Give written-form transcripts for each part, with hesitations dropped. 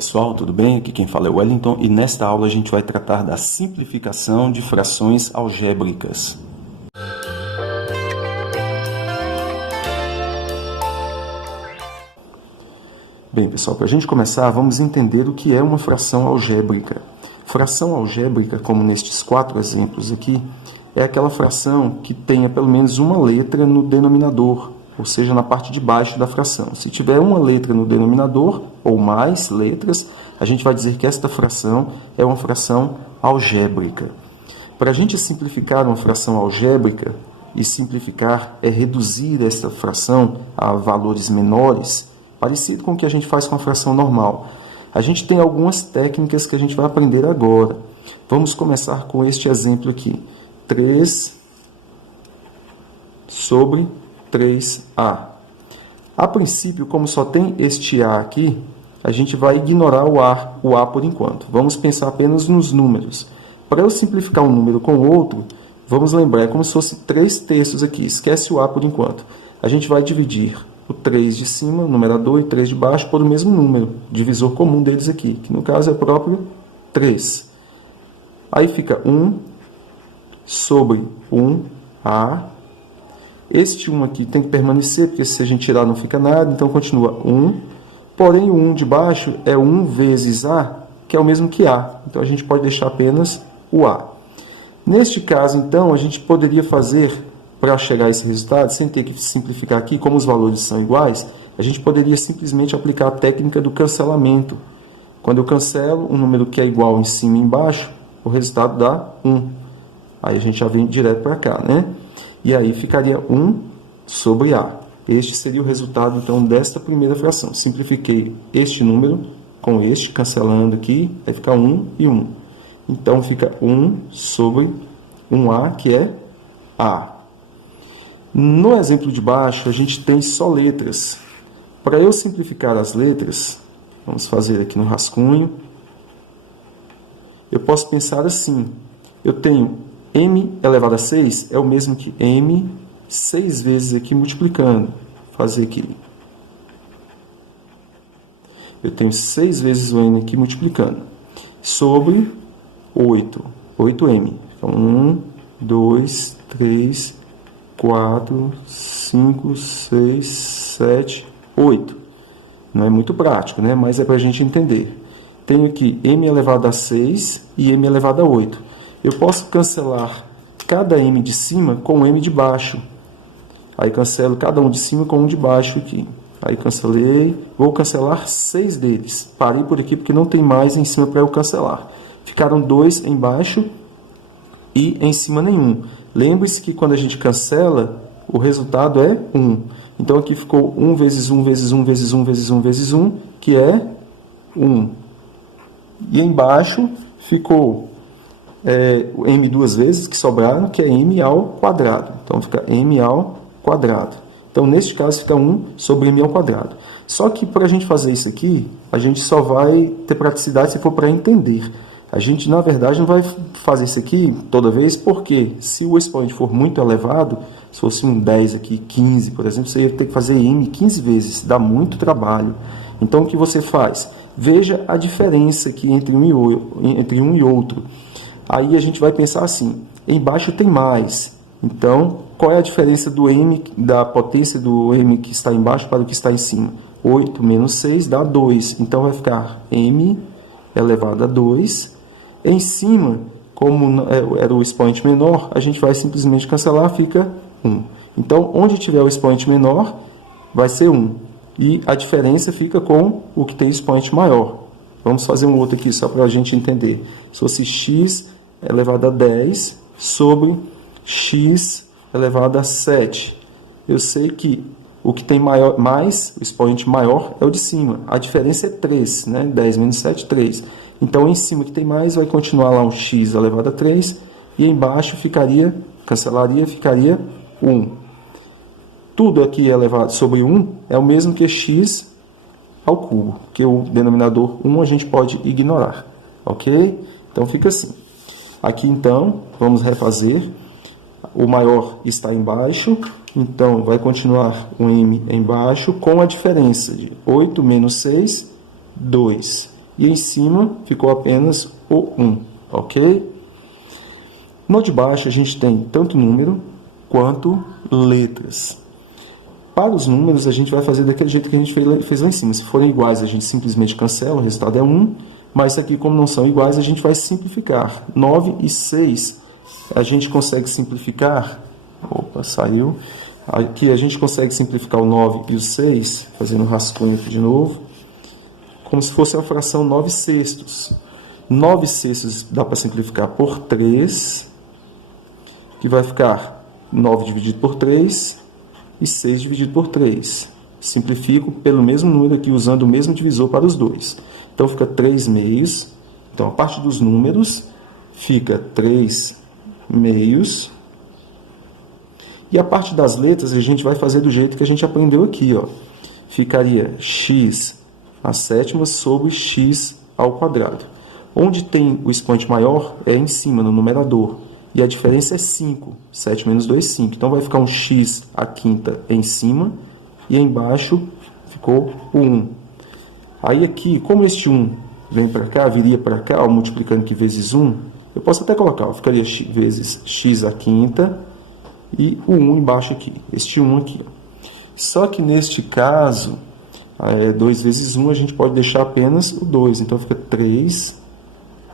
pessoal, tudo bem? Aqui quem fala é o Wellington e nesta aula a gente vai tratar da simplificação de frações algébricas. Bem, pessoal, para a gente começar, vamos entender o que é uma fração algébrica. Fração algébrica, como nestes 4 exemplos aqui, é aquela fração que tenha pelo menos uma letra no denominador, ou seja, na parte de baixo da fração. Se tiver uma letra no denominador, ou mais letras, a gente vai dizer que esta fração é uma fração algébrica. Para a gente simplificar uma fração algébrica, e simplificar é reduzir esta fração a valores menores, parecido com o que a gente faz com a fração normal. A gente tem algumas técnicas que a gente vai aprender agora. Vamos começar com este exemplo aqui. 3 sobre 3A. A princípio, como só tem este A aqui, a gente vai ignorar o A por enquanto. Vamos pensar apenas nos números. Para eu simplificar um número com outro, vamos lembrar, é como se fosse 3/3 aqui. Esquece o A por enquanto. A gente vai dividir o 3 de cima, o numerador, e 3 de baixo, por o mesmo número, divisor comum deles aqui, que no caso é o próprio 3. Aí fica 1 sobre 1A. Este 1 aqui tem que permanecer, porque se a gente tirar não fica nada, então continua 1. Porém, o 1 de baixo é 1 vezes A, que é o mesmo que A. Então, a gente pode deixar apenas o A. Neste caso, então, a gente poderia fazer, para chegar a esse resultado, sem ter que simplificar aqui, como os valores são iguais, a gente poderia simplesmente aplicar a técnica do cancelamento. Quando eu cancelo um número que é igual em cima e embaixo, o resultado dá 1. Aí a gente já vem direto para cá, né? E aí ficaria 1 sobre A. Este seria o resultado, então, desta primeira fração. Simplifiquei este número com este, cancelando aqui, aí fica 1 e 1. Então, fica 1 sobre 1A, que é A. No exemplo de baixo, a gente tem só letras. Para eu simplificar as letras, vamos fazer aqui no rascunho, eu posso pensar assim. Eu tenho m elevado a 6 é o mesmo que m 6 vezes aqui multiplicando. Fazer aqui. Eu tenho 6 vezes o m aqui multiplicando. Sobre 8. 8m. Então, 1, 2, 3, 4, 5, 6, 7, 8. Não é muito prático, né? Mas é para a gente entender. Tenho aqui m elevado a 6 e m elevado a 8. Eu posso cancelar cada m de cima com m de baixo. Aí cancelo cada um de cima com um de baixo aqui. Aí cancelei. Vou cancelar 6 deles. Parei por aqui porque não tem mais em cima para eu cancelar. Ficaram 2 embaixo e em cima nenhum. Lembre-se que quando a gente cancela, o resultado é 1. Então aqui ficou 1 vezes 1 vezes 1 vezes 1 vezes 1 vezes 1, que é 1. E embaixo ficou o m duas vezes, que sobraram, que é m ao quadrado. Então, fica m ao quadrado. Então, neste caso, fica 1 sobre m ao quadrado. Só que, para a gente fazer isso aqui, a gente só vai ter praticidade se for para entender. A gente, na verdade, não vai fazer isso aqui toda vez, porque se o expoente for muito elevado, se fosse um 10 aqui, 15, por exemplo, você ia ter que fazer m 15 vezes. Dá muito trabalho. Então, o que você faz? Veja a diferença aqui entre um e outro. Aí a gente vai pensar assim, embaixo tem mais. Então, qual é a diferença do m, da potência do m que está embaixo para o que está em cima? 8 menos 6 dá 2. Então, vai ficar m elevado a 2. Em cima, como era o expoente menor, a gente vai simplesmente cancelar, fica 1. Então, onde tiver o expoente menor, vai ser 1. E a diferença fica com o que tem expoente maior. Vamos fazer um outro aqui, só para a gente entender. Se fosse x elevado a 10 sobre x elevado a 7. Eu sei que o que tem mais, o expoente maior, é o de cima. A diferença é 3, né? 10 menos 7, 3. Então, em cima que tem mais, vai continuar lá um x elevado a 3. E embaixo cancelaria, ficaria 1. Tudo aqui elevado sobre 1 é o mesmo que x ao cubo. Porque o denominador 1 a gente pode ignorar. Ok? Então, fica assim. Aqui, então, vamos refazer. O maior está embaixo, então vai continuar um m embaixo com a diferença de 8 menos 6, 2. e em cima ficou apenas o 1, ok? No de baixo a gente tem tanto número quanto letras. Para os números a gente vai fazer daquele jeito que a gente fez lá em cima. Se forem iguais a gente simplesmente cancela, o resultado é 1. Mas aqui, como não são iguais, a gente vai simplificar. 9 e 6 a gente consegue simplificar. Opa, saiu. Aqui a gente consegue simplificar o 9 e o 6, fazendo um rascunho aqui de novo, como se fosse a fração 9 sextos. 9 sextos dá para simplificar por 3, que vai ficar 9 dividido por 3 e 6 dividido por 3. Simplifico pelo mesmo número aqui, usando o mesmo divisor para os dois. Então, fica 3 meios. Então, a parte dos números fica 3 meios. E a parte das letras a gente vai fazer do jeito que a gente aprendeu aqui, ó. Ficaria x a sétima sobre x ao quadrado. Onde tem o expoente maior é em cima, no numerador. E a diferença é 5. 7 menos 2, 5. Então, vai ficar um x à quinta em cima. E embaixo ficou o 1. Aí aqui, como este 1 vem para cá, viria para cá, ó, multiplicando aqui vezes 1, eu posso até colocar, ó, ficaria vezes x à quinta e o 1 embaixo aqui. Este 1 aqui. Ó. Só que neste caso, 2 vezes 1, a gente pode deixar apenas o 2. Então, fica 3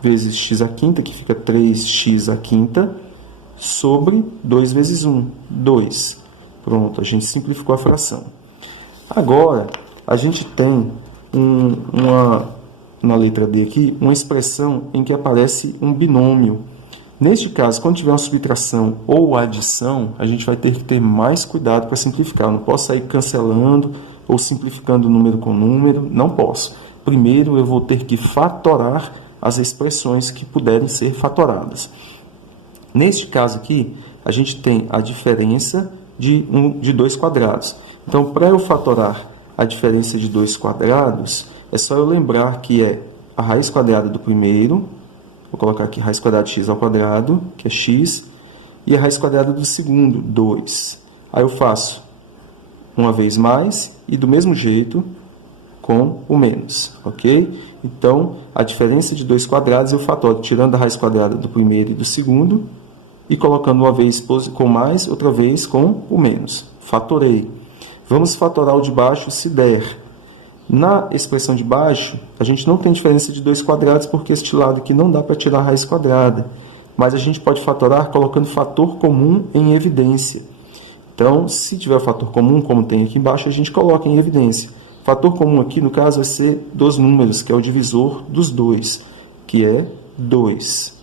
vezes x à quinta, que fica 3x à quinta, sobre 2 vezes 1, 2. Pronto, a gente simplificou a fração. Agora, a gente tem na letra D aqui, uma expressão em que aparece um binômio. Neste caso, quando tiver uma subtração ou adição, a gente vai ter que ter mais cuidado para simplificar. Eu não posso sair cancelando ou simplificando número com número, não posso. Primeiro, eu vou ter que fatorar as expressões que puderem ser fatoradas. Neste caso aqui, a gente tem a diferença de 2 quadrados. Então, para eu fatorar a diferença de 2 quadrados, é só eu lembrar que é a raiz quadrada do primeiro, vou colocar aqui raiz quadrada de x ao quadrado, que é x, e a raiz quadrada do segundo, 2. Aí eu faço uma vez mais e do mesmo jeito com o menos, ok? Então, a diferença de 2 quadrados eu fatoro tirando a raiz quadrada do primeiro e do segundo e colocando uma vez com mais, outra vez com o menos. Fatorei. Vamos fatorar o de baixo se der. Na expressão de baixo, a gente não tem diferença de 2 quadrados, porque este lado aqui não dá para tirar a raiz quadrada. Mas a gente pode fatorar colocando fator comum em evidência. Então, se tiver o fator comum, como tem aqui embaixo, a gente coloca em evidência. Fator comum aqui, no caso, vai ser dos números, que é o divisor dos 2, que é 2.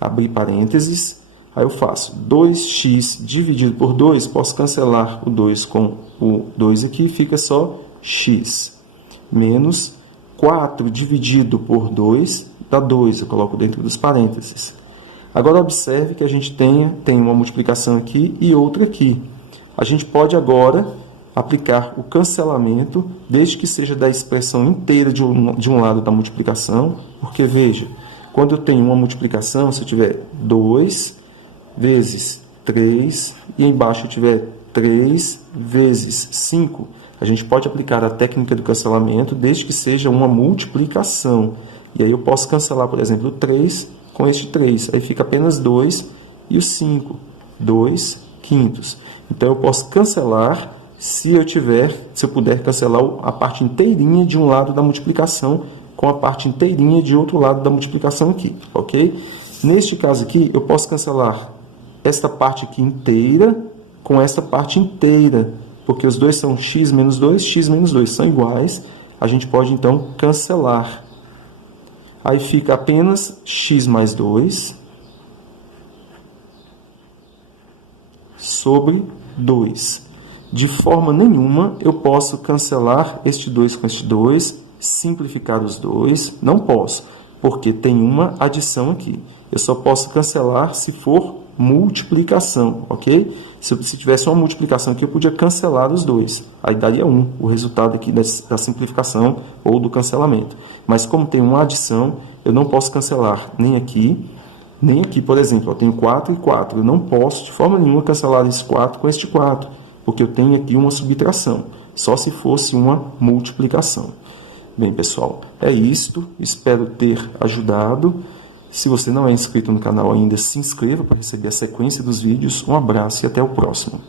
Abrir parênteses, aí eu faço 2x dividido por 2, posso cancelar o 2 com o 2 aqui, fica só x. Menos 4 dividido por 2 dá 2, eu coloco dentro dos parênteses. Agora, observe que a gente tem uma multiplicação aqui e outra aqui. A gente pode agora aplicar o cancelamento, desde que seja da expressão inteira de um lado da multiplicação, porque, veja, quando eu tenho uma multiplicação, se eu tiver 2 vezes 3 e embaixo eu tiver 3 vezes 5, a gente pode aplicar a técnica do cancelamento desde que seja uma multiplicação. E aí eu posso cancelar, por exemplo, o 3 com este 3. Aí fica apenas 2 e o 5, 2 quintos. Então eu posso cancelar se eu puder cancelar a parte inteirinha de um lado da multiplicação com a parte inteirinha de outro lado da multiplicação aqui, ok? Neste caso aqui, eu posso cancelar esta parte aqui inteira com esta parte inteira, porque os dois são x menos 2 são iguais, a gente pode então cancelar. Aí fica apenas x mais 2 sobre 2. De forma nenhuma eu posso cancelar este 2 com este 2, simplificar os dois, não posso, porque tem uma adição aqui. Eu só posso cancelar se for multiplicação, ok? Se tivesse uma multiplicação aqui, eu podia cancelar os dois. Aí daria 1, o resultado aqui da simplificação ou do cancelamento. Mas como tem uma adição, eu não posso cancelar nem aqui, por exemplo. Eu tenho 4 e 4. Eu não posso, de forma nenhuma, cancelar esse 4 com este 4, porque eu tenho aqui uma subtração, só se fosse uma multiplicação. Bem, pessoal, é isto. Espero ter ajudado. Se você não é inscrito no canal ainda, se inscreva para receber a sequência dos vídeos. Um abraço e até o próximo.